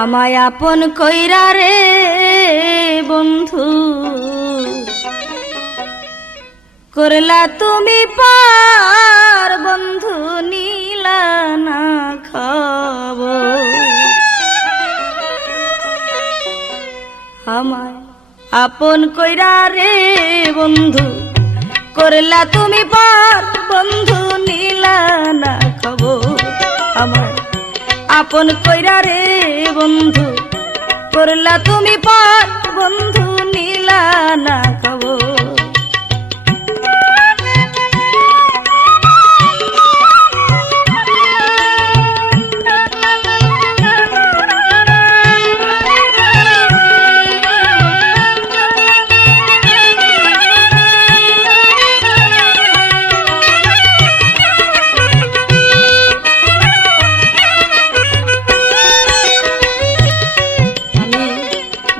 আমায় আপন কইরা রে বন্ধু করলা তুমি পার বন্ধু নীলা না খবর। আমায় আপন কইরা রে বন্ধু করলা তুমি পার বন্ধু নীলা না খবর। আমায় আপন কইরা রে বন্ধু করলা তুমি পার বন্ধু নীলা না খবর।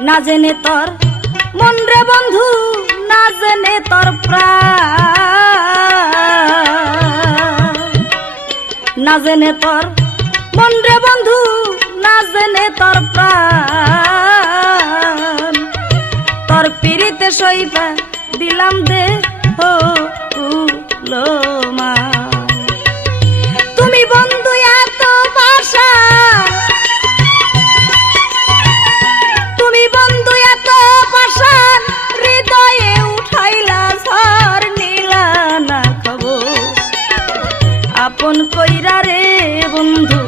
না জেনে তোর মন রে বন্ধু না জেনে তোর প্রাণ, না জেনে তোর মন রে বন্ধু না জেনে তোর প্রাণ। তোর পিরিতে সইপা দিলাম দে হো কুলমা। তুমি বন্ধু এত বাসা আপন কইরা রে বন্ধু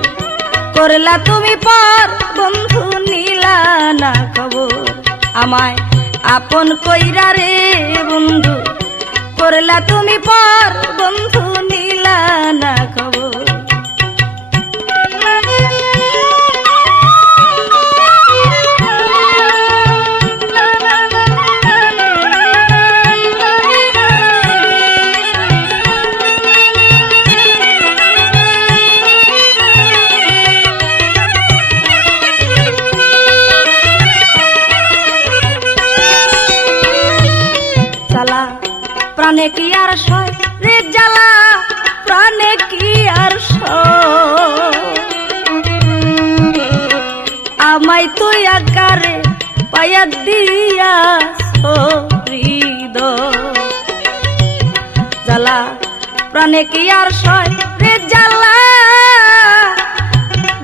করলা তুমি পার বন্ধু নীলা না খবর। আমায় আপন কইরা রে বন্ধু করলা তুমি পার বন্ধু নীলা না খবর। প্রাণে কি আর সয় রে জ্বালা প্রাণে কি আর সয়। আমায় তুই আকারে পায়া দিয়া হৃদয় জ্বালা প্রাণে কি আর সয় রে জ্বালা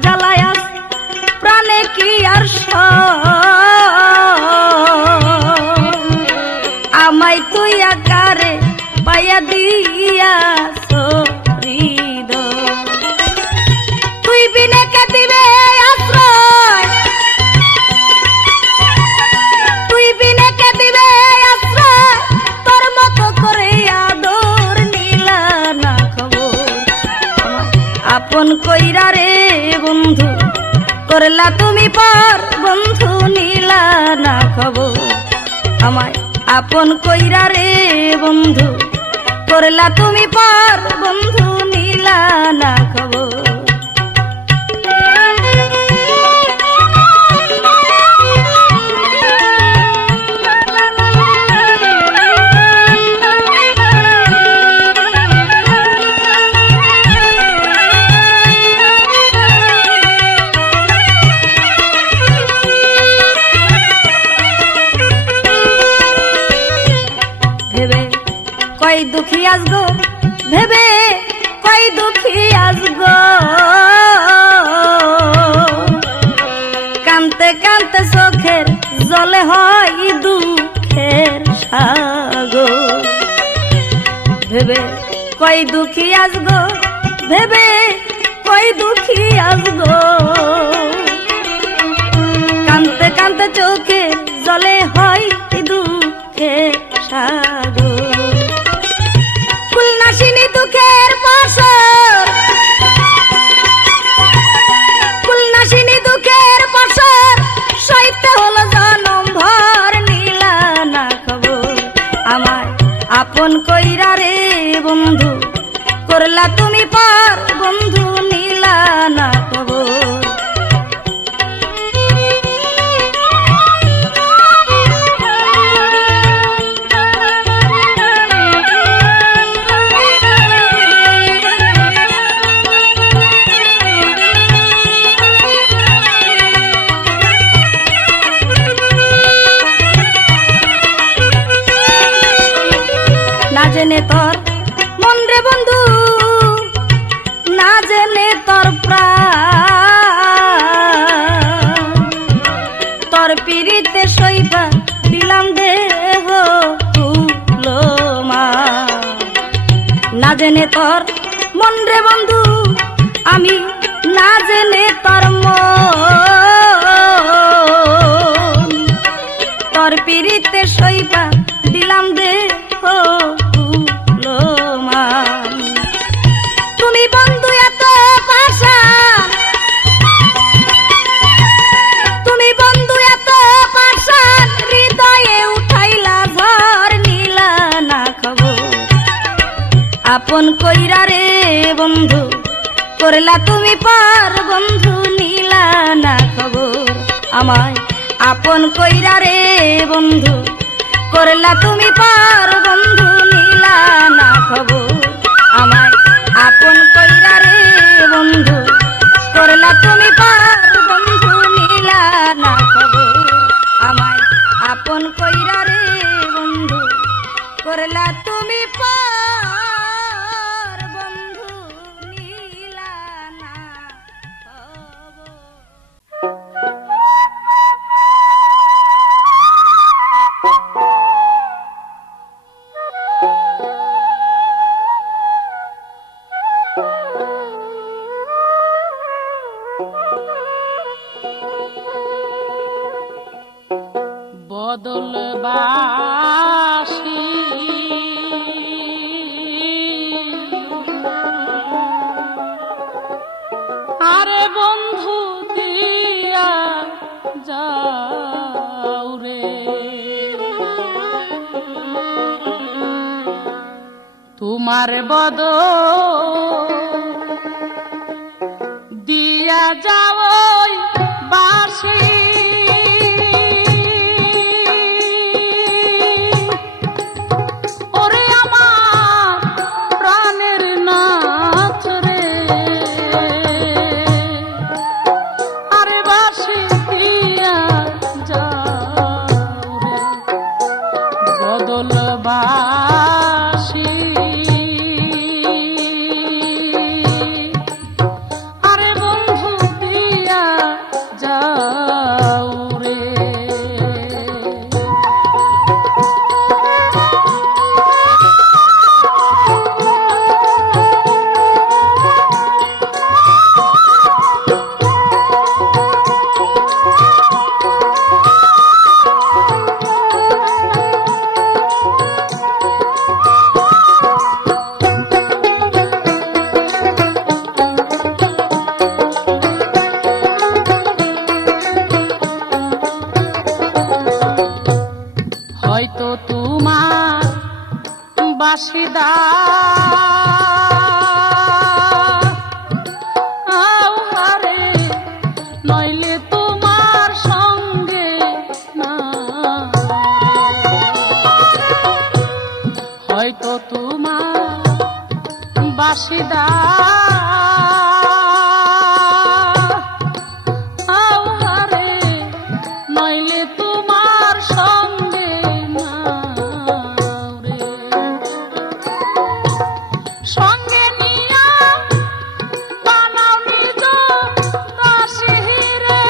জ্বালায়া প্রাণে কি আর সয়। আমায় তুই আকারে পায়া দিয়া হৃদয় তুই বিনে কে দিবে আশ্রয়, তুই বিনে কে দিবে আশ্রয়। তোর মতো করে আদর নীলা না খবর। আপন কইরা রে বন্ধু করলা তুমি পার বন্ধু নীলা না খবর। আমায় আপন কইরা রে বন্ধু করলা তুমি পার বন্ধু নীলা না খবর। কই দুঃখী আসগো ভেবে কই দুঃখী আসগো কানতে কানতে চোখের জলে হয় দুঃখের সাগর। ভেবে কই দুঃখী আসগো ভেবে কই দুঃখী আসগো কানতে কানতে চোখের জলে হয় দুঃখের সাগর। কুলনাশিনী দুঃখের পাশর কুলনাশিনী দুঃখের পাশর সইতে হলো জনম ভর নীলা না খবর। আমায় আপন কইরা রে বন্ধু করলা তুমি পার বন্ধু নীলা না খবর। মন রে বন্ধু আমি না জেনে তোর তোর পিরিতে সইবা দিলাম দে তুমি বন্ধু এত পাশান, তুমি বন্ধু এত পাশান, হৃদয়ে উঠাইলা ঝড় নিলা না খবর। আপন কইরা রে বন্ধু করলা তুমি পার, বন্ধু নিলা না খবর আমায়। আপন কইরা রে বন্ধু করলা তুমি পার, বন্ধু নিলা না খবর আমায়। আপন কইরা রে বন্ধু করলা তুমি পার, বন্ধু নিলা না খবর আমায়। আপন কইরা রে বন্ধু করলা তুমি পার, বন্ধু নিলা না খবর। বদলবাসী আরে বন্ধু দিয়া যাও রে, তোমার বদল দিয়া যাও বাসী। হয়তো তোমার বাসিদা আরে নইলে তোমার সঙ্গে না, হয়তো তোমার বাসিদা আরে নইলে তোমার সঙ্গে না রে। সঙ্গে নিয়া বানাও নিজ দাসী রে,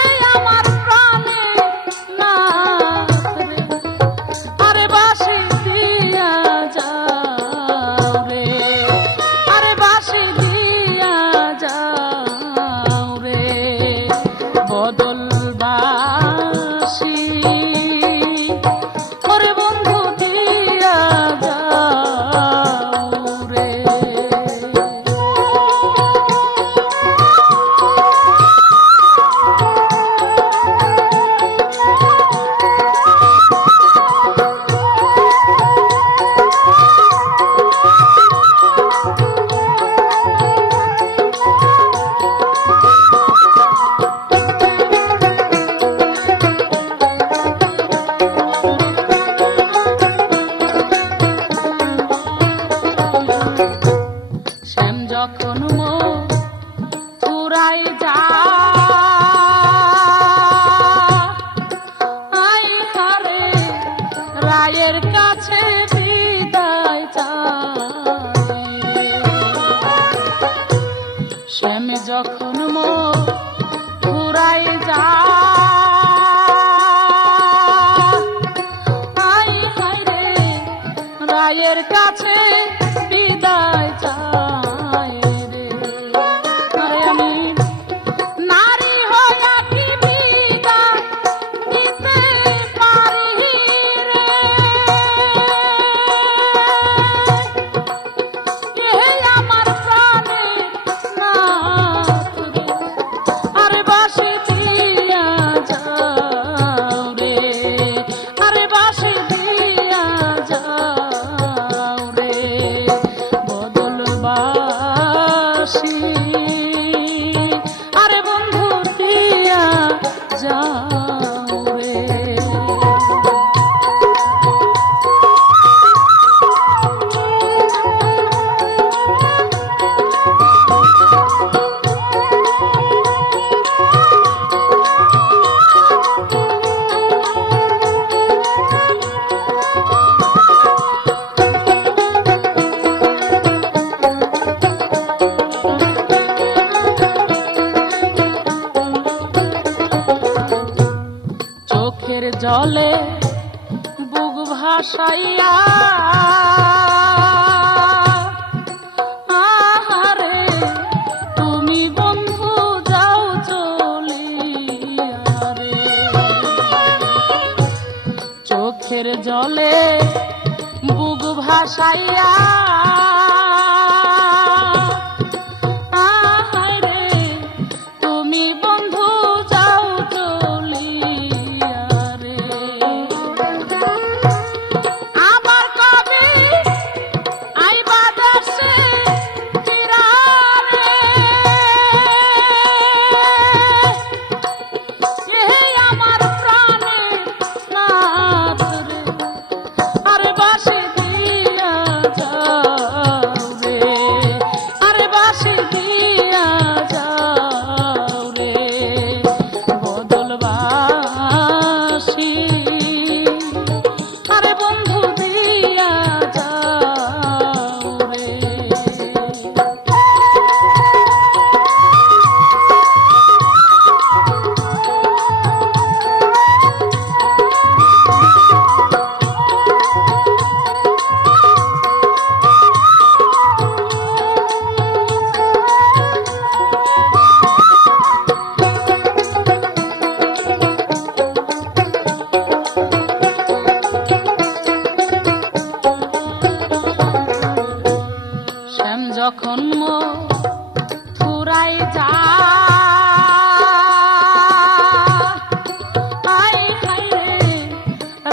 এই আমার প্রাণে না রে, আরে বাসি দিয়া যাও রে, আরে বাসি দিয়া যাও রে। বদলবাসী ওরে বন্ধু দিয়া যাও রে। শ্যাম যখন মথুরাই যাই হারে রায়ের কাছে বিদায় চাই, শ্যাম যখন মথুরাই যাই হারে রায়ের কাছে বিদায় চাই রে। আরে আমি নারী হইয়া কি বিদায় দিতে পারি রে। এই আমার প্রাণের নাথ রে, আরে বাঁশি দিয়া যাও রে, আরে বাঁশি দিয়া যাও রে, বদল বাঁশি আরে বন্ধু দিয়া যাও রে। চোখের জলে বুক ভাসাইয়া আহারে তুমি বন্ধু যাও চলিয়া রে। চোখের জলে বুক ভাসাইয়া আহারে তুমি বন্ধু যাও চলিয়া রে। আমার কবে আইবা দেশে ফিরা রে, এই আমার প্রাণের নাথ রে, আরে বাঁশি দিয়া যাও রে, আরে বাঁশি দিয়া যাও রে, বদল বাঁশি আরে বন্ধু দিয়া যাও রে। শ্যাম যখন মথুরায় যায় হায় রে,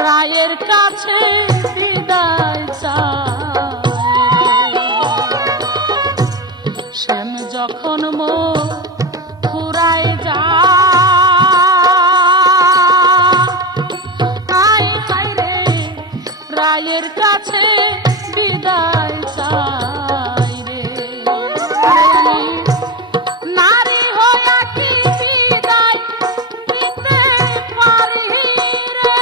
রায়ের কাছে বিদায় চায় রে। শ্যাম যখন মথুরায় যায় হায় রে, রায়ের কাছে বিদায় চাই রে। আরে আমি নারী হইয়া কি বিদায় দিতে পারি রে।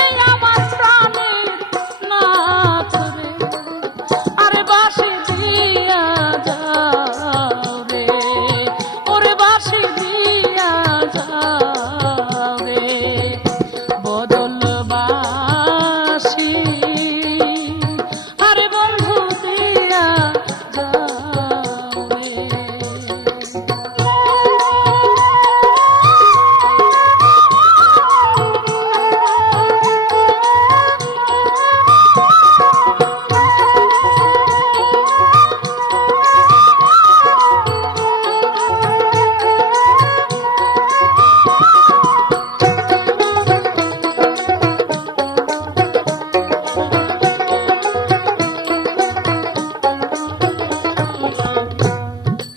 এই আমার প্রাণের নাথ রে, আরে বাঁশি দিয়া যাও রে, ওরে বাঁশি দিয়া যাও রে, বদল বাঁশি আরে বন্ধু দিয়া যাও রে।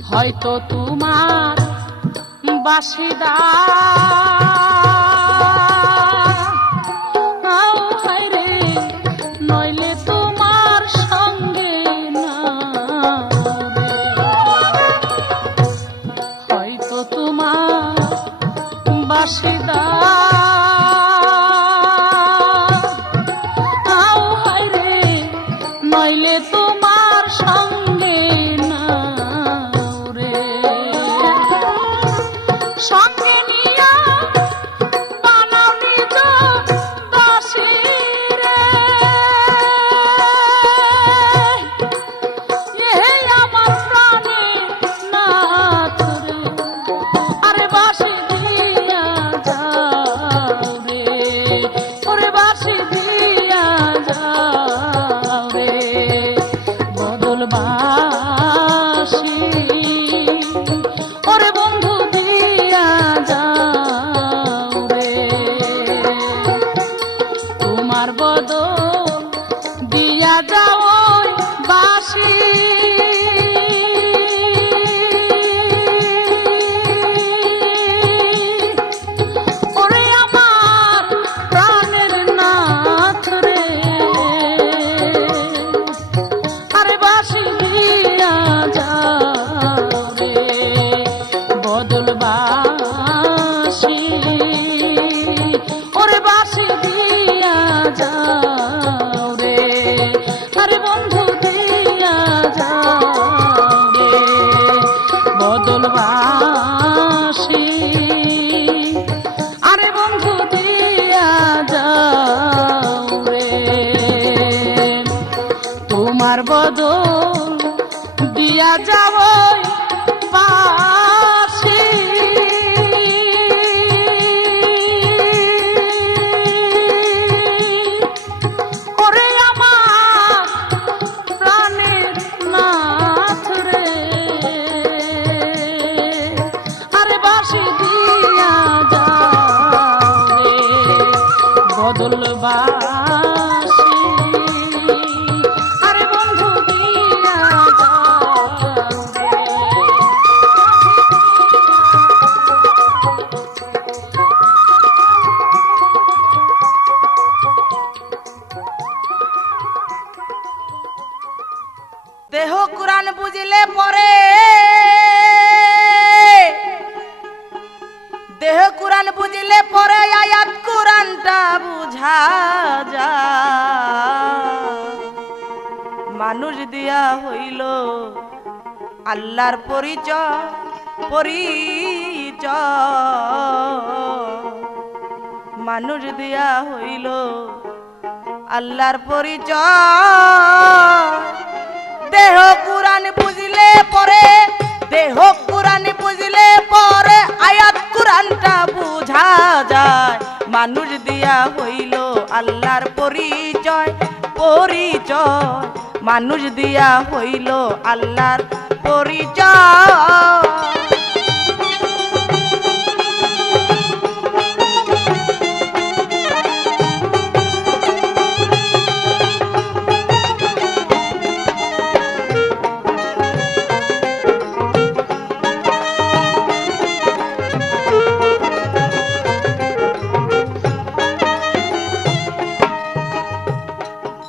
হয়তো তোমার বাসিদা হায় রে, নইলে তোমার সঙ্গে না রে। হয়তো তোমার বাসিদা হায় রে, নইলে তোমার সঙ্গে না রে। সঙ্গে নিয়া তোমার বদল দিয়া যাব পাশে ওরে আমার প্রাণের নাথ রে আরে বাসি দিয়া যাও রে বদল বাসি আরে বন্ধু দিয়া যাও রে দেহ কুরআন বুঝিলে পরে দেহ কুরআন বুঝিলে পরে আয়াত কুরআনটা বুঝা যায় মানুষ দিয়া হইল আল্লাহর পরিচয় মানুষ দিয়া হইল আল্লাহর পরিচয় দেহ কুরআন বুঝিলে পরে দেহ কুরআন বুঝিলে পরে আয়াত কুরআনটা বুঝা যায় মানুষ দিয়া হইল আল্লাহর পরিচয় মানুষ দিয়া হইল আল্লাহর পরিচয়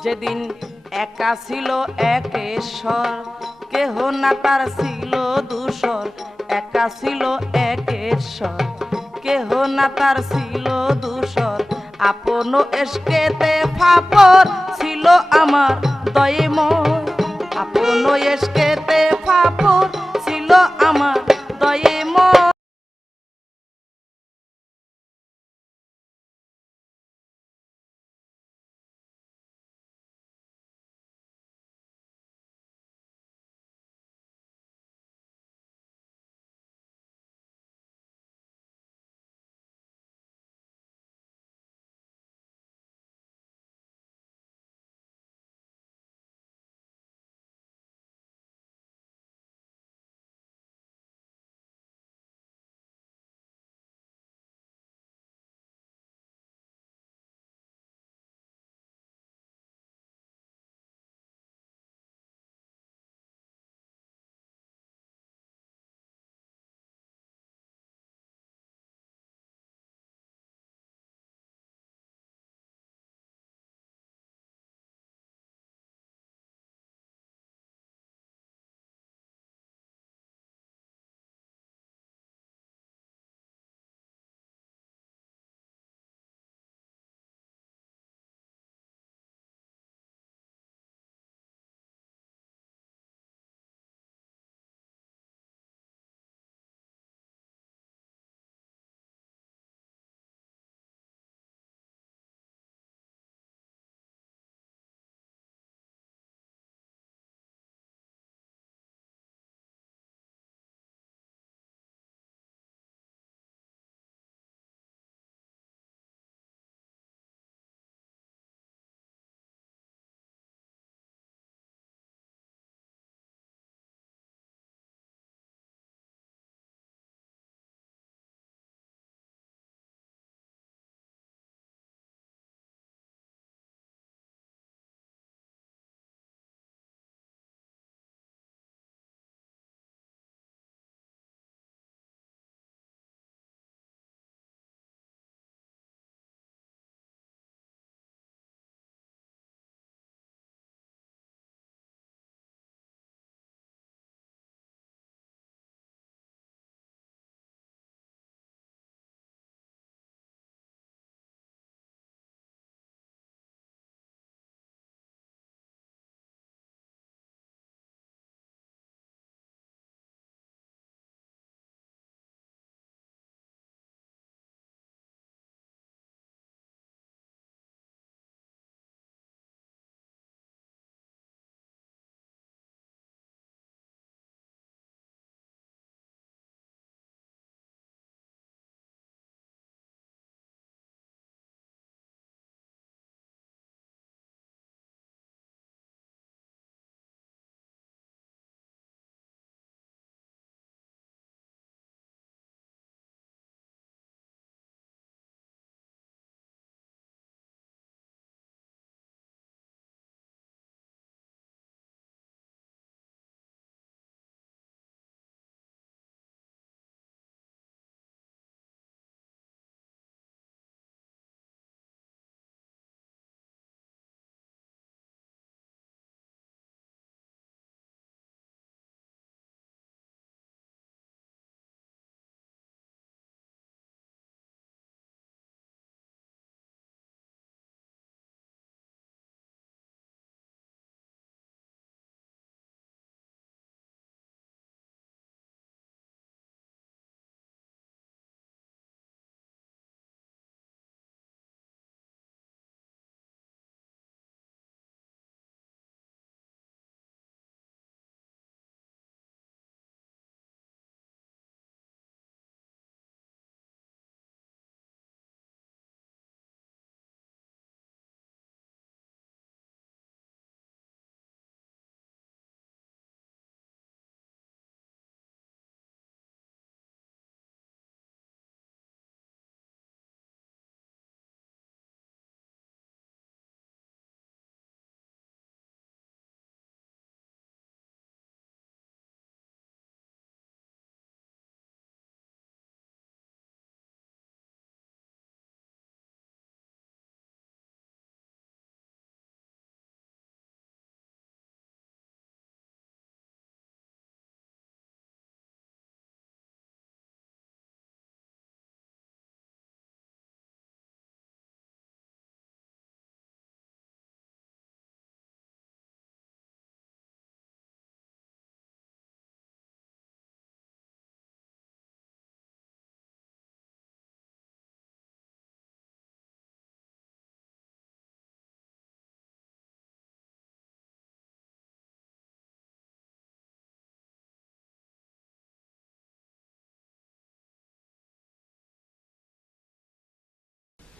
যেদিন একা ছিল একেশ্বর কেহ না তার ছিল দূষর একা ছিল একেশ্বর কেহ না তার ছিল দূষর আপন এসকেতে ফাপর ছিল আমার দয়ময় আপন এসকেতে ফাপর ছিল আমার দয়ময়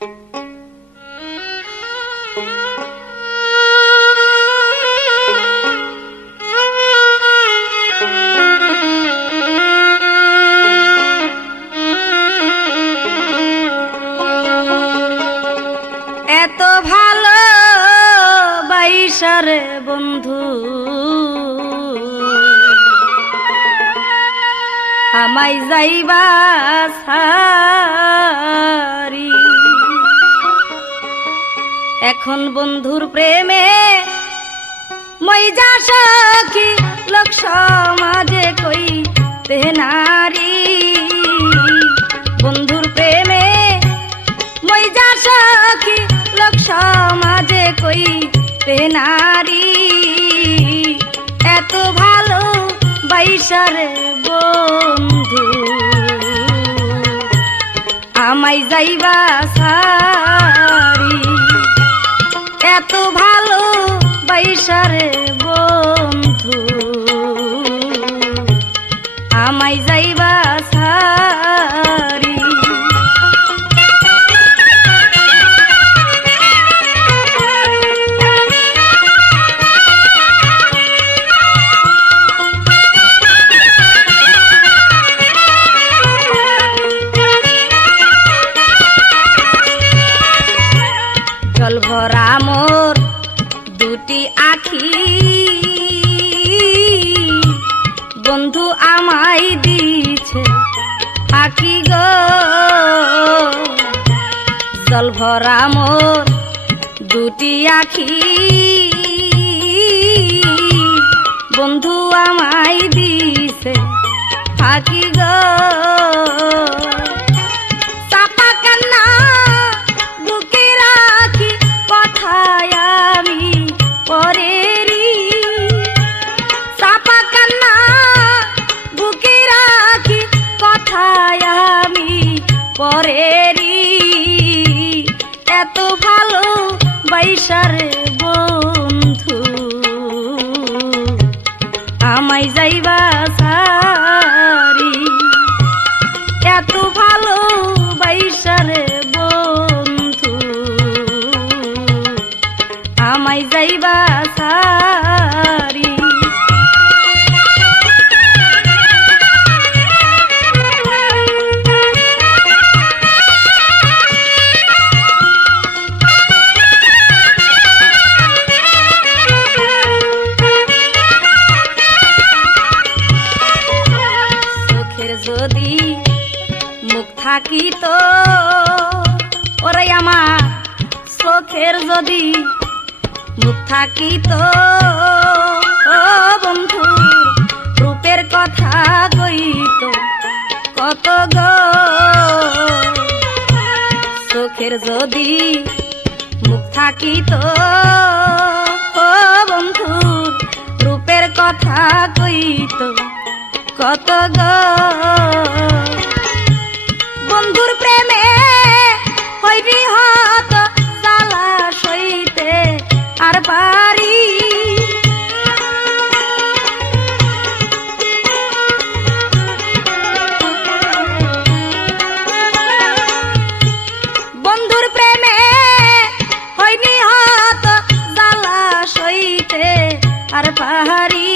এত ভালো বাইসারে বন্ধু আমায় যাইবা সারি এখন বন্ধুর প্রেমে মই যা সখী লোক সমাজে কই নারী বন্ধুর প্রেমে মই যা সখী লোক সমাজে কই নারী এত ভালো বাইসারে বন্ধু আমায় যাইবা সারি এত ভালো বাইসারে বন্ধু আমায় যাইবা সারি জল ভরা মোর দুটি আখি বন্ধু আমায় দিছে আখি গো জল ভরা মোর দুটি আখি বন্ধু আমায় দিছে আখি গো চাপা কান্না বুকে রাখি কথায় আমি পরেরি চাপা কান্না বুকে রাখি কথায় আমি পরেরি এত ভালো বাইসারে বন্ধু আমায় যাইবা সারি এত ভালো বাইসারে বন্ধু আমায় যাইবা সারি চোখের যদি মুখ থাকিত ওরে আমার চোখের যদি মুখ থাকিত ও বন্ধু রূপের কথা কইত কত গো চোখের যদি মুখ থাকিত ও বন্ধু রূপের কথা কইত কত গো বন্ধুর প্রেমে হইবি হত জ্বালা সইতে আর পারি বন্ধুর প্রেমে হইবি হত জ্বালা সইতে আর পারি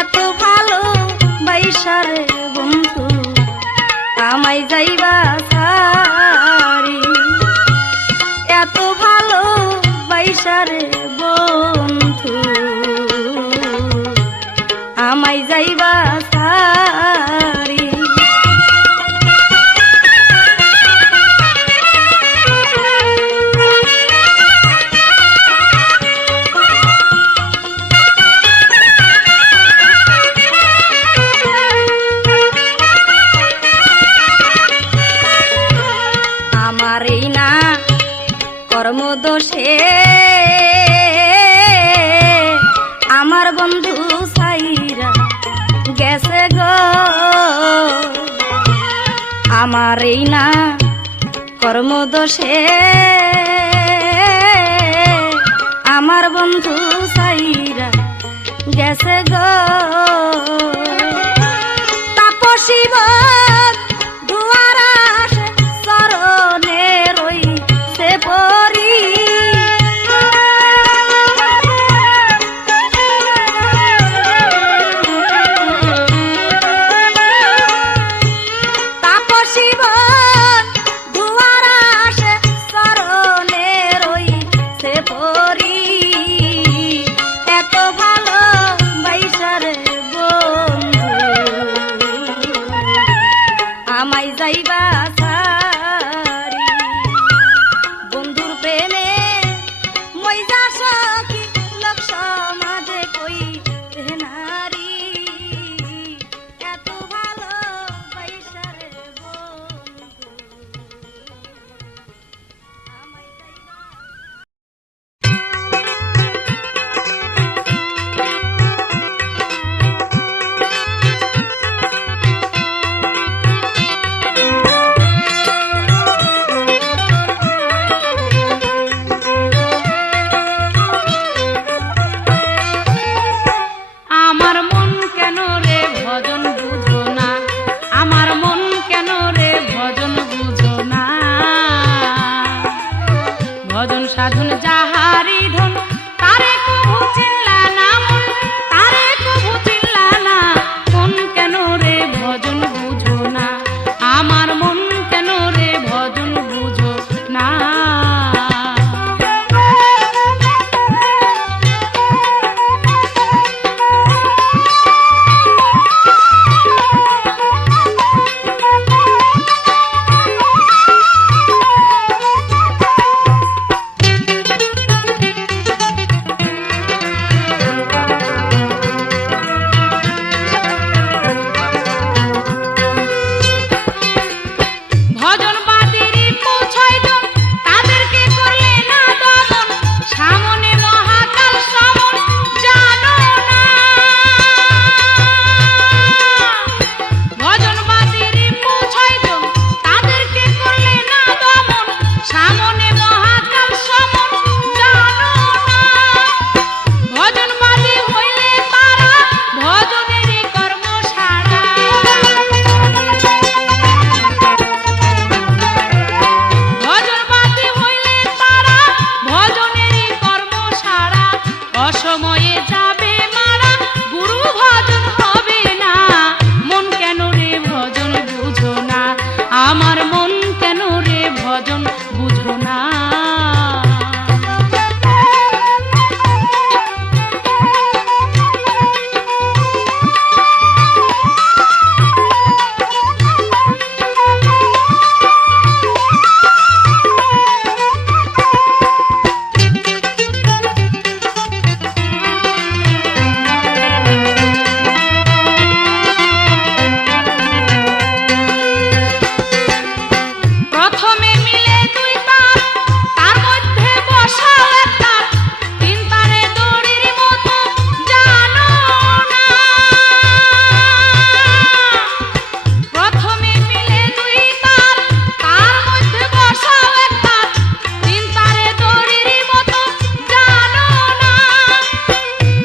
এত ভালো বাইসারে বন্ধু আমায় যাইবা সারি এত ভালো বাইসারে বন্ধু আমায় যাইবা সারি কর্মদোষে আমার বন্ধু সাইরা গেছে গো আমার এই না কর্মদোষে আমার বন্ধু সাইরা গেছে গো তাপসী দুয়ার আসে চরণে সাধন যাহারি ধন তারে কভু চিল্লা না মন, তারে কভু চিল্লা না মন, কেন রে ভজন বুঝো না আমার মন, কেন রে ভজন বুঝো না। অসময়ে যাবে মারা গুরু ভজন হবে না, মন কেন রে ভজন বুঝো না আমার মন, কেন রে ভজন বুঝো না। প্রথমে মিলে দুই তার, তার মধ্যে বসাও একটা তিন তারে দড়ির মতো, জানো না। প্রথমে মিলে দুই তার, তার মধ্যে বসাও একটা তিন তারে দড়ির মতো, জানো না।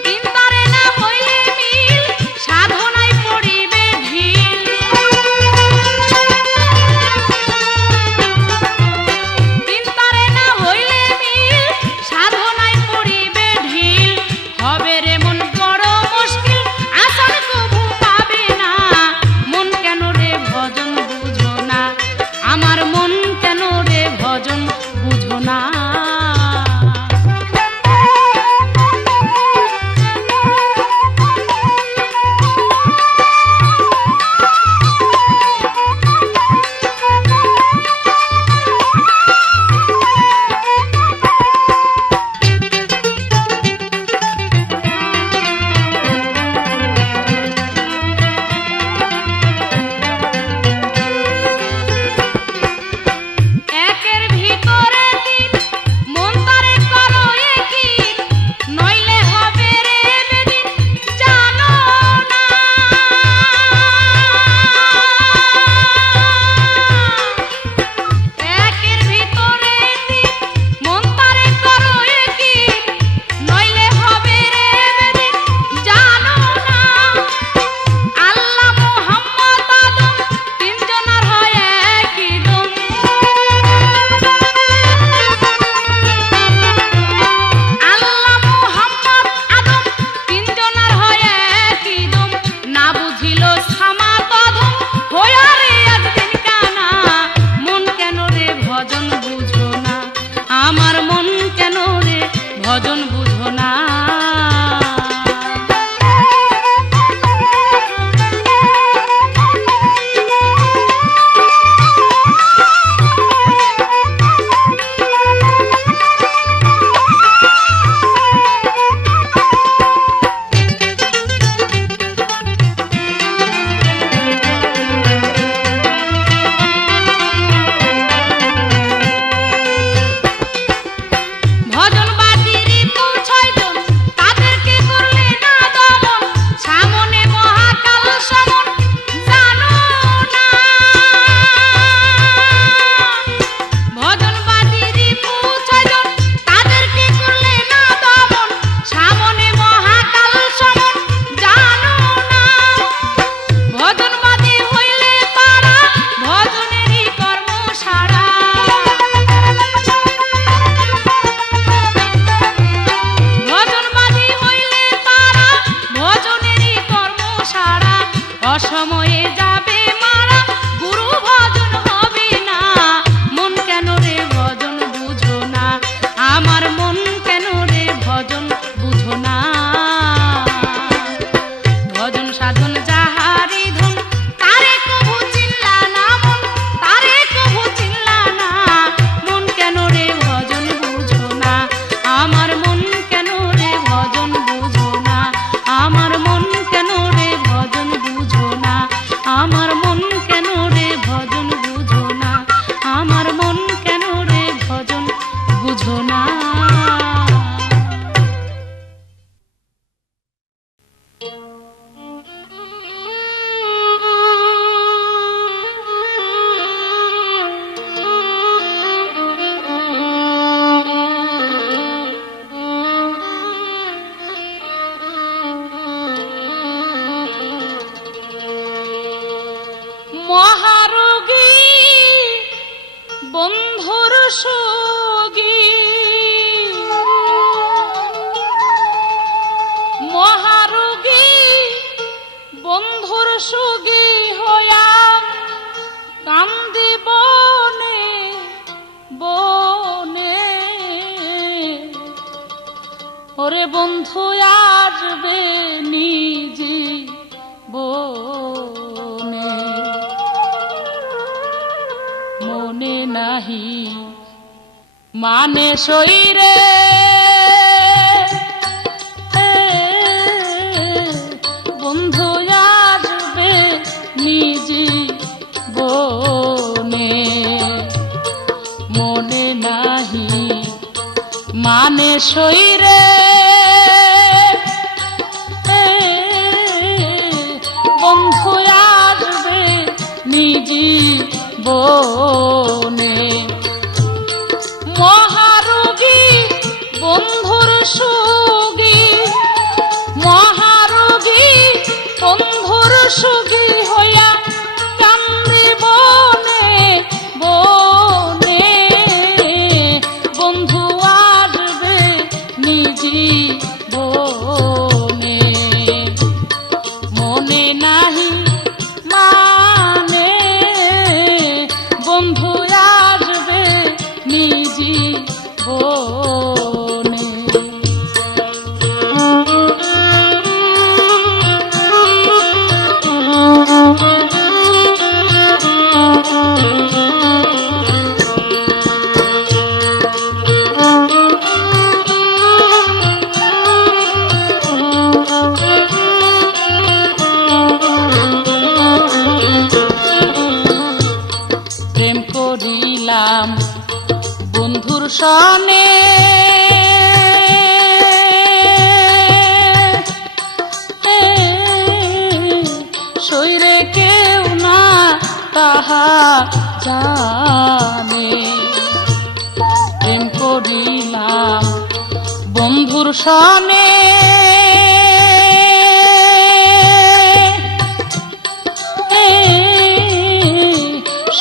তিন তারে না হইলে মিল সাধনায় পড়িবে ঢিল, তিন তারে না হইলে মিল সাধনায় পড়িবে ঢিল, হবে রে মন বড় মুশকিল আসান কভু পাবে না, মন কেন রে ভজন বুঝো না আমার মন, কেন রে ভজন বুঝো না। একের ভিতরে তিন, মন তারে করো একই, নইলে হবে রে বেদিন, জানো না। একের ভিতরে তিন, মন তারে করো একই, নইলে হবে রে বেদিন, জানো না। আল্লাহ মুহাম্মদ আদম তিনজনার হয় একই দম, আল্লাহ মুহাম্মদ আদম তিনজনার হয় একই দম, না বুঝিল সামা তধম হইয়া রে একদিন কানা, মন কেন রে ভজন বুঝো না আমার মন, কেন রে ভজন বুঝো না। ভজন বাজির সুগী হইয়া কান্দি বনে বনে, ওরে বন্ধু আসবে নিজি বনে, মনে নাহি মানে শরীরে বন্ধু আসবে নিজি বনে, মনে নাহি মানে শরীরে বন্ধু আসবে নিজি বনে, মহারোগী বন্ধুর সুগী, মহারোগী বন্ধুর সুগী হইয়া কান্দি বনে বনে, বন্ধু আসবে নিজি বনে, মনে নাহি মানে বন্ধু আসবে নিজি বনে। প্রেম করিলাম বন্ধুর সনে, শরীরে কেউ না তাহা জানে, প্রেম করিলাম বন্ধুর সনে,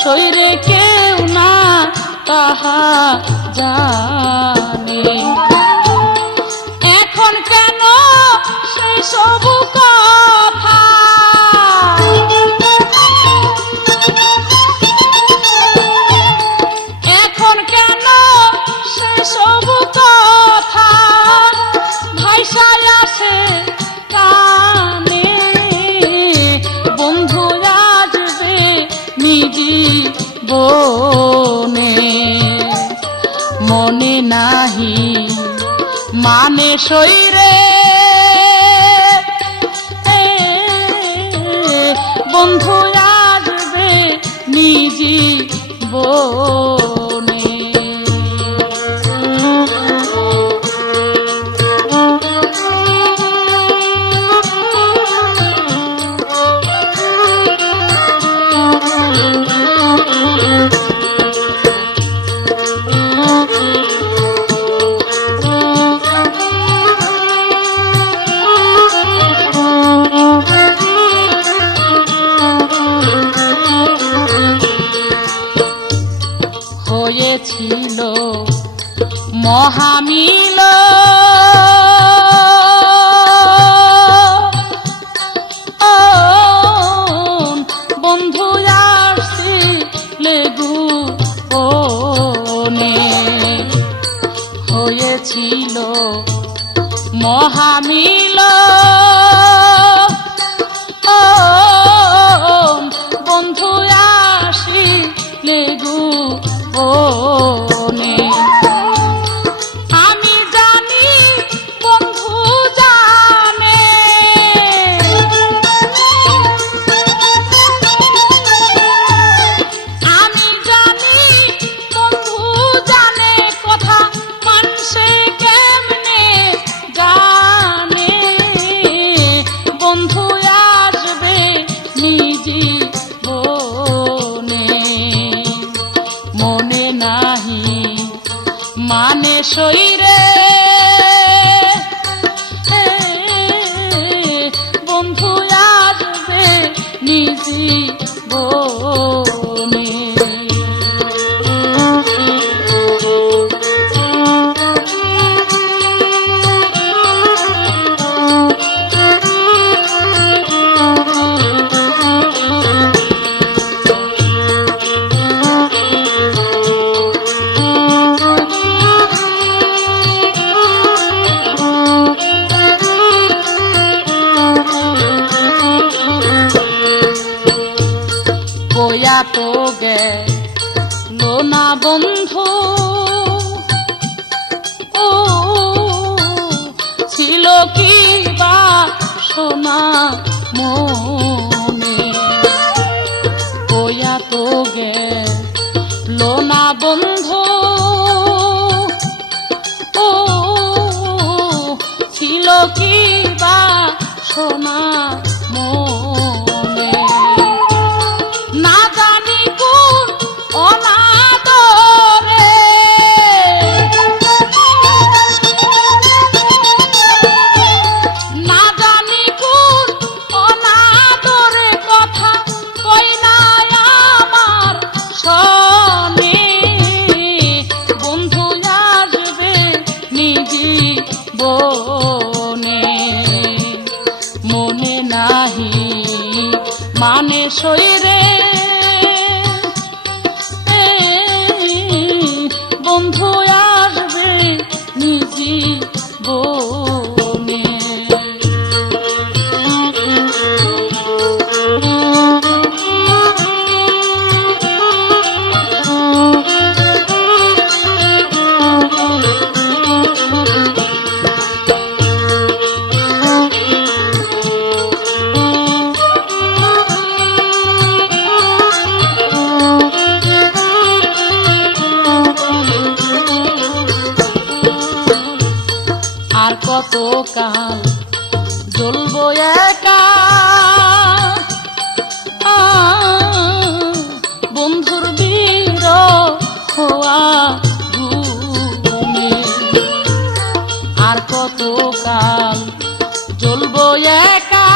শরীরে কেউ না তাহা জানে, এখন কেন সেই সব কথা এখন কেন সেই সব কথা ভাইসায় আসে কানে, বন্ধু আসবে নিজি বনে, মনে নাহি মানে শরীরে বন্ধু আসবে নিজি বনে। হয়েছিল মহামিল, বন্ধু আসছিলে গোপনে, হয়েছিল মহামিল, বন্ধু আসিলে গোপনে, আমি জানি বন্ধু জানে, আমি জানি বন্ধু জানে কথা মানুষে কেমনে জানে, বন্ধু আসবে নিজি বনে, মনে নাহি মানে শরীরে বন্ধু আসবে নিজি বনে। গেল না বন্ধু, ও ছিল কি বা সোনা মনে, বইয়া তো গেল না বন্ধু, ও ছিল কি বা সোনা মনে, না জানি কোন অনাদরে, না জানি কোন অনাদরে কথা কই না আমার শোনে, বন্ধু আসবে নিজি বনে, মনে নাহি মানে শরীরে, বন্ধু আসবে নিজি বনে। আর কত কাল জ্বলবো একা, বন্ধুর বিরহ ঘুমে, আর কত কাল জ্বলবো একা,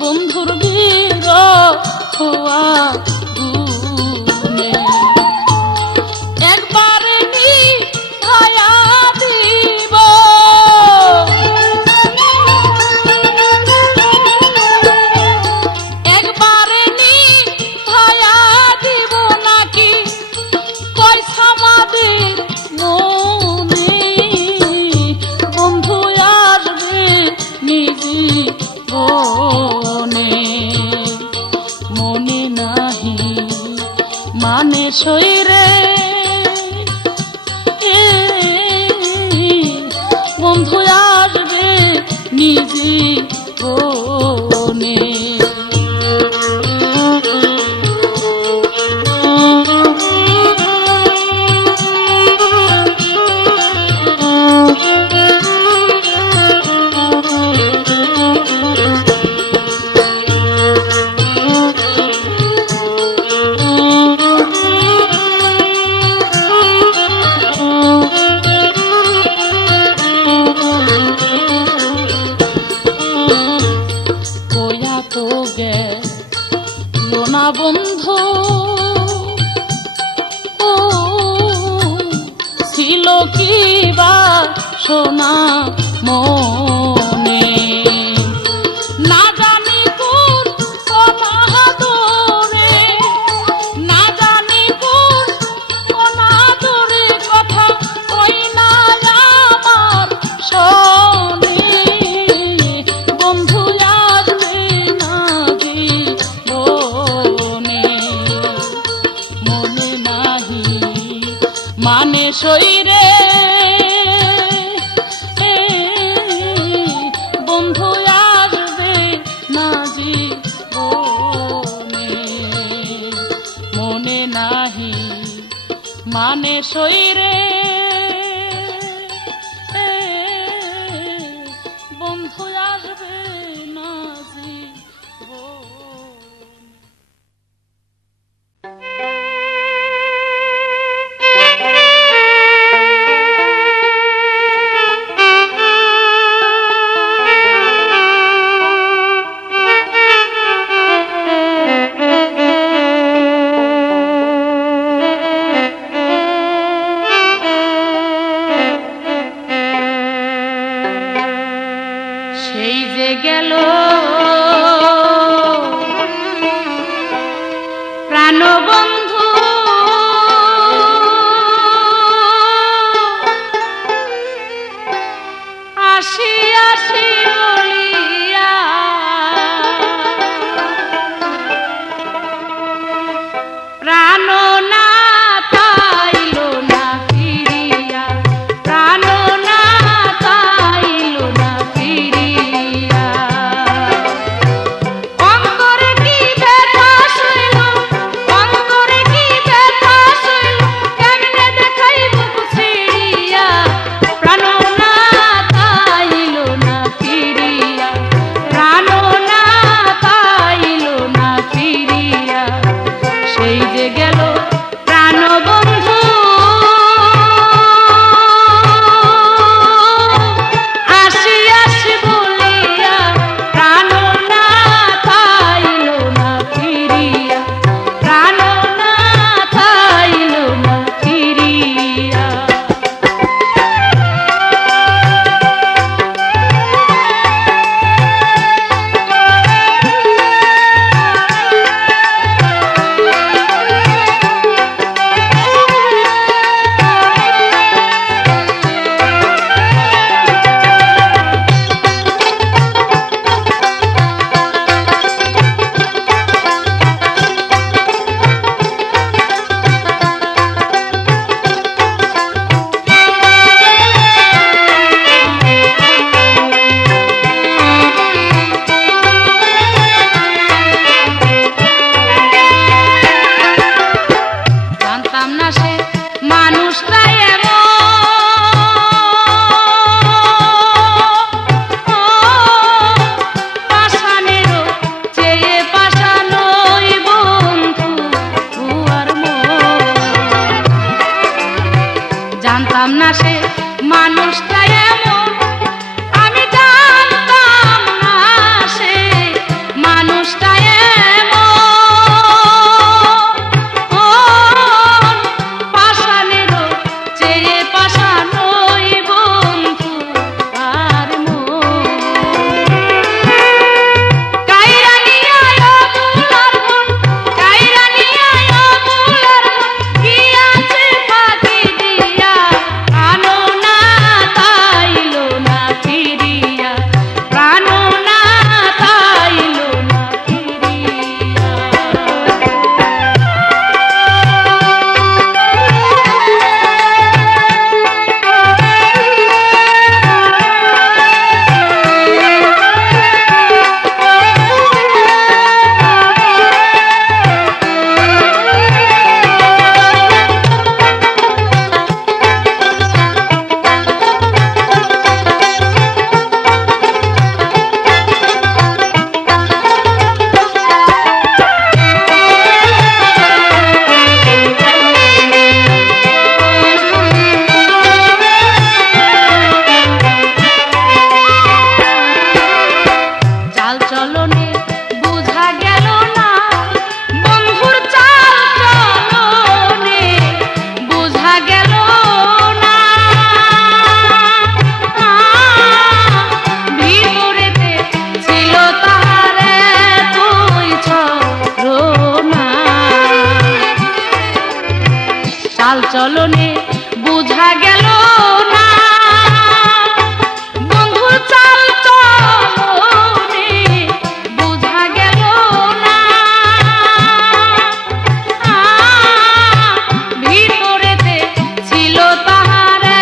বন্ধুর বিরহ ঘুমে, একবারে নিভায়া দিব, একবারে নিভায়া দিব নাকি কয় সমাধির মনে, বন্ধু আসবে নিজি বনে, মনে নাহি মানে শরীরে, বন্ধু আসবে নিজি বনে। বইয়া তো গেল না বন্ধু, ও ছিল কি বা সোনা মনে, না জানি কোন অনাদরে, না জানি কোন অনাদরে কথা কই না আমার শোনে, বন্ধু আসবে নাহি বনে, মনে নাহি মানে শরীরে, বন্ধু আসবে নাজি বনে, মনে নাহি মানে শরীরে, বন্ধু আসবে নাজি বনে। জানতাম না সে মানুষটা এমন, আমি জানতাম না সে মানুষটা এমন, পাষাণেরও চেয়ে পাষাণ ওই বন্ধু আর মন। কাইরা নিয়া অবুলার মন, কাইরা নিয়া অবুলার মন, কি আছে ফাঁকি দিয়া, প্রাণও না তাইলো না ফিরিয়া, প্রাণও না তাইলো না চাল চলনে বোঝা গেল না, বন্ধুর চাল চলনে বোঝা গেল না, ভিতরেতে ছিল তাহারে তুই ছলনা। চাল চলনে বোঝা গেল না, বন্ধুর চাল চলনে বোঝা গেল না, ভিতরেতে ছিল তাহারে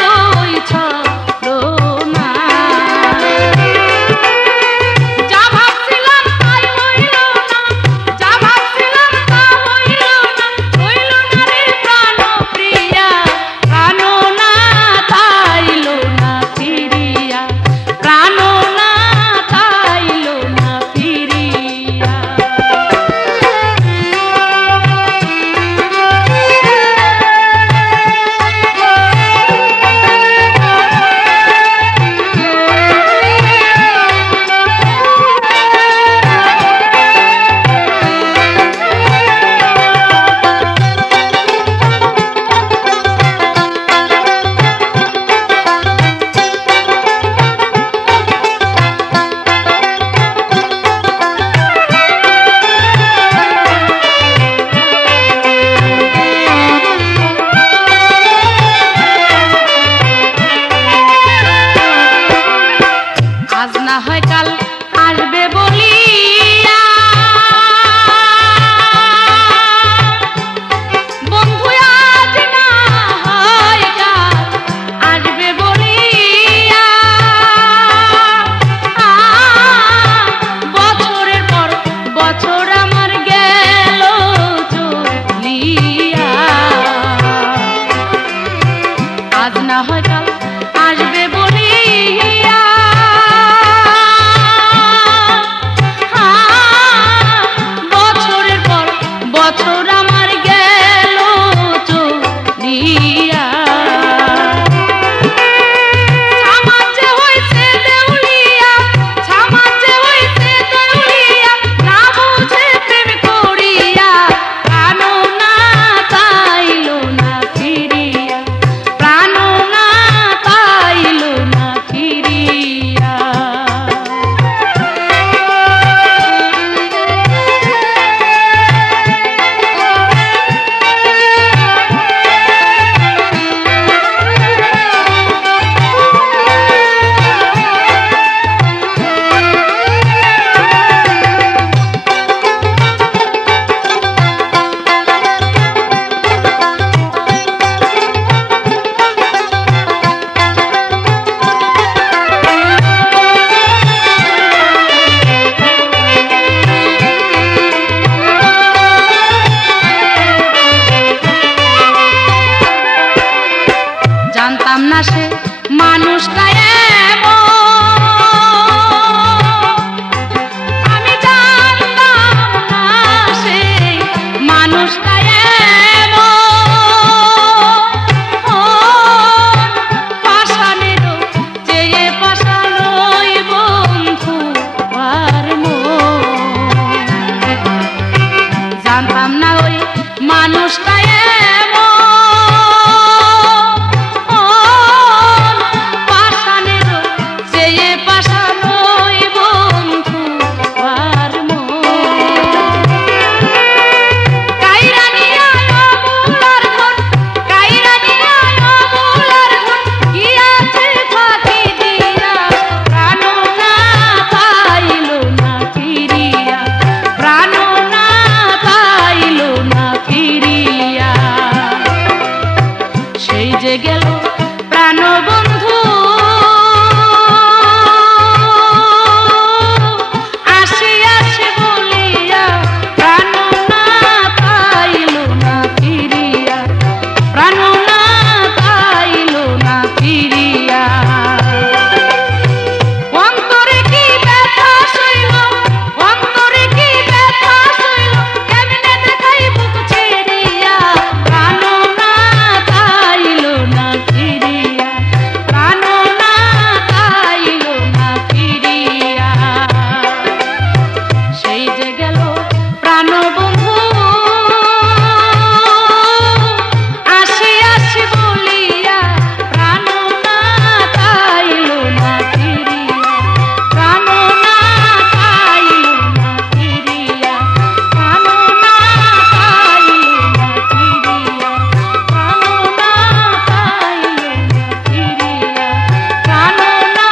তুই ছলনা। যা ভাবছিলাম তাই হইল না, যা ভাবছিলাম তা হইল না, হইল না রে প্রাণ প্রিয়া, প্রাণও না তাইলো না ফিরিয়া, প্রাণও না তাইলো না ফিরিয়া। আজ না হয় কাল আসবে বলিয়া, বন্ধু আজ না হয় কাল আসবে বলিয়া, বছরের পর বছর আমার গেল চলিয়া। আজ না হয় কাল আসবে বলিয়া, বছরের পর বছর আমার গেল চলিয়া। ছামাচে হইছে দেউলিয়া, ছামাচে হইছে দেউলিয়া, না বুঝে প্রেম করিয়া, প্রাণও না তাইলো না ফিরিয়া, প্রাণও না তাইলো না ফিরিয়া। জানতাম না সে মানুষটা এমন, আমি জানতাম না সে মানুষটা এমন, মানুষটা গেল প্রাণবন্ধু আসি আসি বলিয়া প্রাণ না পাইল না ফিরিয়া, প্রাণ না পাইল না ফিরিয়া। অন্তরে কি ব্যথা সইল, অন্তরে কি ব্যথা সইল, কেমনে দেখাই বুক ছেড়িয়া প্রাণ না পাইল না ফিরিয়া, প্রাণ না পাইল না ফিরিয়া। সেই যে গেল প্রাণবন্ধু আসি আসি বলিয়া প্রাণ না পাইল না ফিরিয়া, প্রাণ না পাইল না ফিরিয়া, প্রাণ না পাইল না ফিরিয়া, প্রাণ না পাইল না ফিরিয়া, প্রাণ না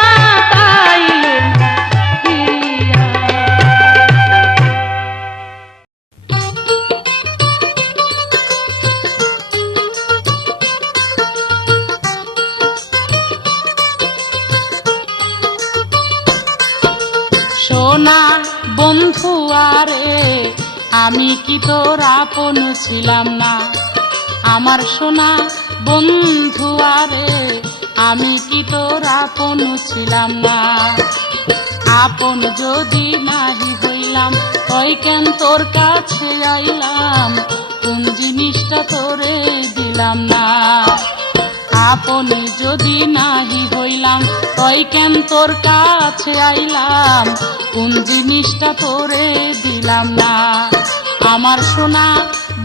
পাইল না ফিরিয়া। সোনা বন্ধু আরে আমি কি তোর আপন ছিলাম না, আমার সোনা বন্ধু আরে আমি কি তোর আপন ছিলাম না। আপন যদি নাহি হইলাম তই কেন তোর কাছে আইলাম, কোন জিনিসটা তোরে দিলাম না। আপনি যদি নাহি হইলাম তই কেন তোর কাছে আইলাম, কোন জিনিসটা তোরে দিলাম না। আমার সোনা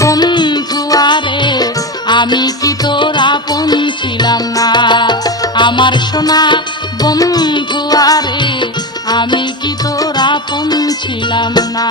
বন্ধু আরে আমি কি তোর আপন ছিলাম না, আমার সোনা বন্ধু আরে আমি কি তোর আপন ছিলাম না।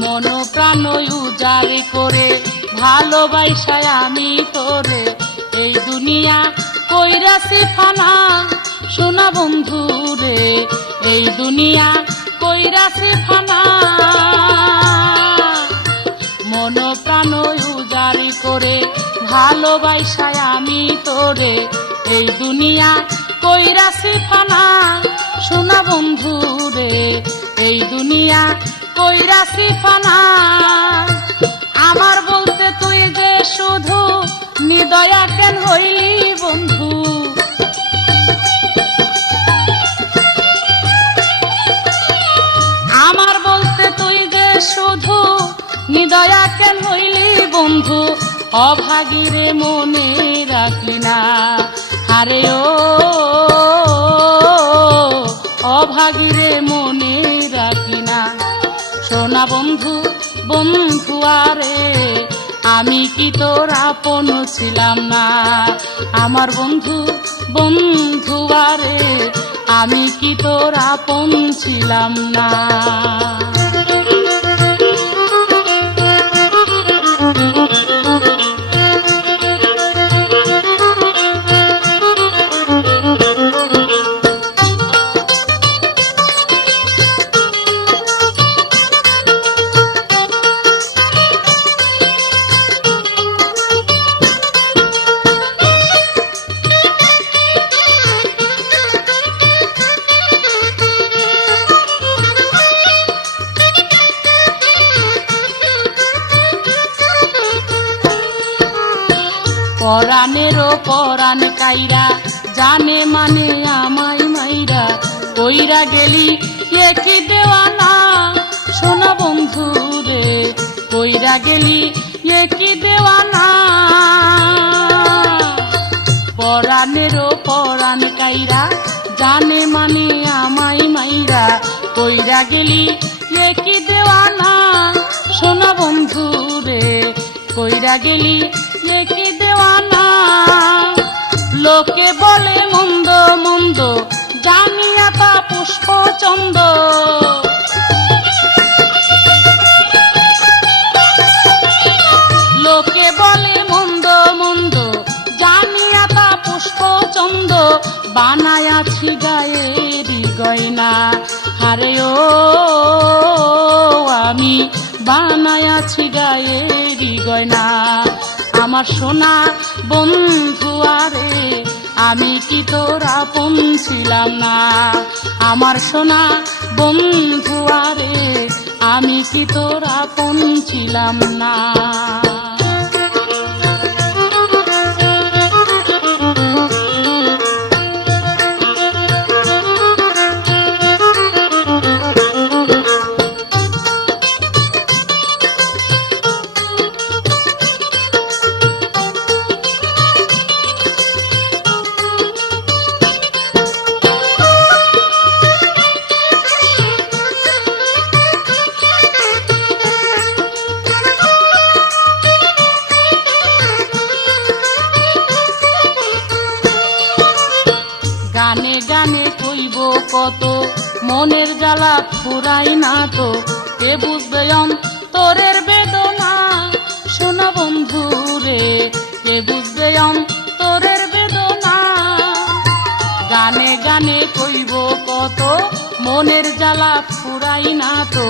মন প্রাণ উজাড় করে ভালোবাসায় আমি তোরে এই দুনিয়া কইরাছি ফানা, সোনা বন্ধু রে এই দুনিয়া কইরাছি ফানা। মন প্রাণ উজাড় করে ভালোবাসায় আমি তোরে এই দুনিয়া কইরাছি ফানা, সোনা বন্ধু রে এই দুনিয়া কইরাছি ফানা। আমার বলতে তুই যে শুধু নিদয়া কেন হইলি বন্ধু, আমার বলতে তুই যে শুধু নিদয়া কেন হইলি বন্ধু, অভাগীরে মনে রাখলি না। আরে ও অভাগীরে মনে রাখলি না। সোনা বন্ধু বন্ধু আরে আমি কি তোর আপন ছিলাম না, আমার বন্ধু বন্ধু আরে আমি কি তোর আপন ছিলাম না। পরানেরও পরান কাইরা জানে মানে আমায় মাইরা কইরা গেলি কি দেওয়ানা সোনা বন্ধু রে কইরা গেলি কি দেওয়ানা পরানেরও পরান কাইরা জানে মানে আমায় মাইরা কইরা গেলি কি দেওয়ানা সোনা বন্ধু রে কইরা গেলি কি দেওয়ানা লোকে বলে মন্দ মন্দ জানিয়া তা পুষ্পচন্দ লোকে বলে মন্দ মন্দ জানিয়া তা পুষ্পচন্দ বানায়াছি গায়েরি গয়না হারে ও আমি বানায়াছি গায়েরি গয়না আমার সোনা বন্ধু আরে আমি কি তোর আপন ছিলাম না আমার সোনা বন্ধু আরে আমি কি তোর আপন ছিলাম না গানে গানে কইব কত মনের জ্বালা ফুরাই না তো কে বুঝবে অন্তরের বেদনা সোনা বন্ধু রে কে বুঝবে অন্তরের বেদনা গানে গানে কইব কত মনের জ্বালা ফুরাই না তো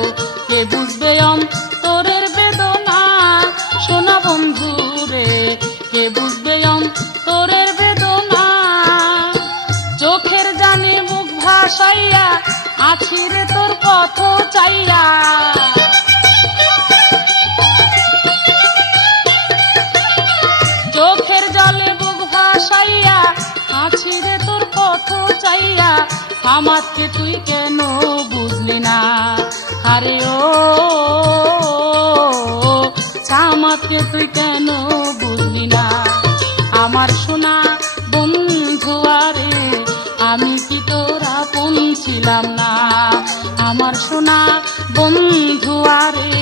কে বুঝবে অন্তরের বেদনা সোনা বন্ধু রে কে বুঝবে অন্তরের বেদনা চোখের জানে মুখ ভাসাইয়া আছি রে তোর পথ চাইয়া চোখের জলে বুক ভাসাইয়া আছি রে তোর পথ চাইয়া আমাকে তুই কেন বুঝলি না আরে ও আমাকে তুই কেন বুঝলি না আমার সোনা বন্ধু আরে আমি কি তোর আপন ছিলাম না আমার সোনা বন্ধু আরে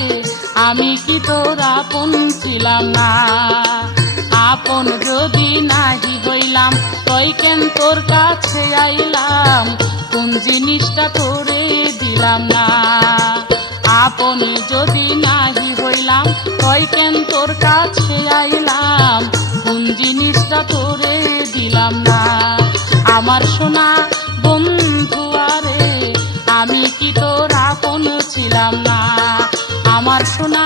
আমি কি তোর আপন ছিলাম না আপন যদি নাহি হইলাম তই কেন তোর কাছে আইলাম কোন জিনিসটা তোরে দিলাম না আপন যদি নাহি হইলাম তই কেন তোর কাছে আইলাম কোন জিনিসটা তোরে দিলাম না আমার সোনা বন্ধু আরে আমি কি তোর আপন ছিলাম না আমার সোনা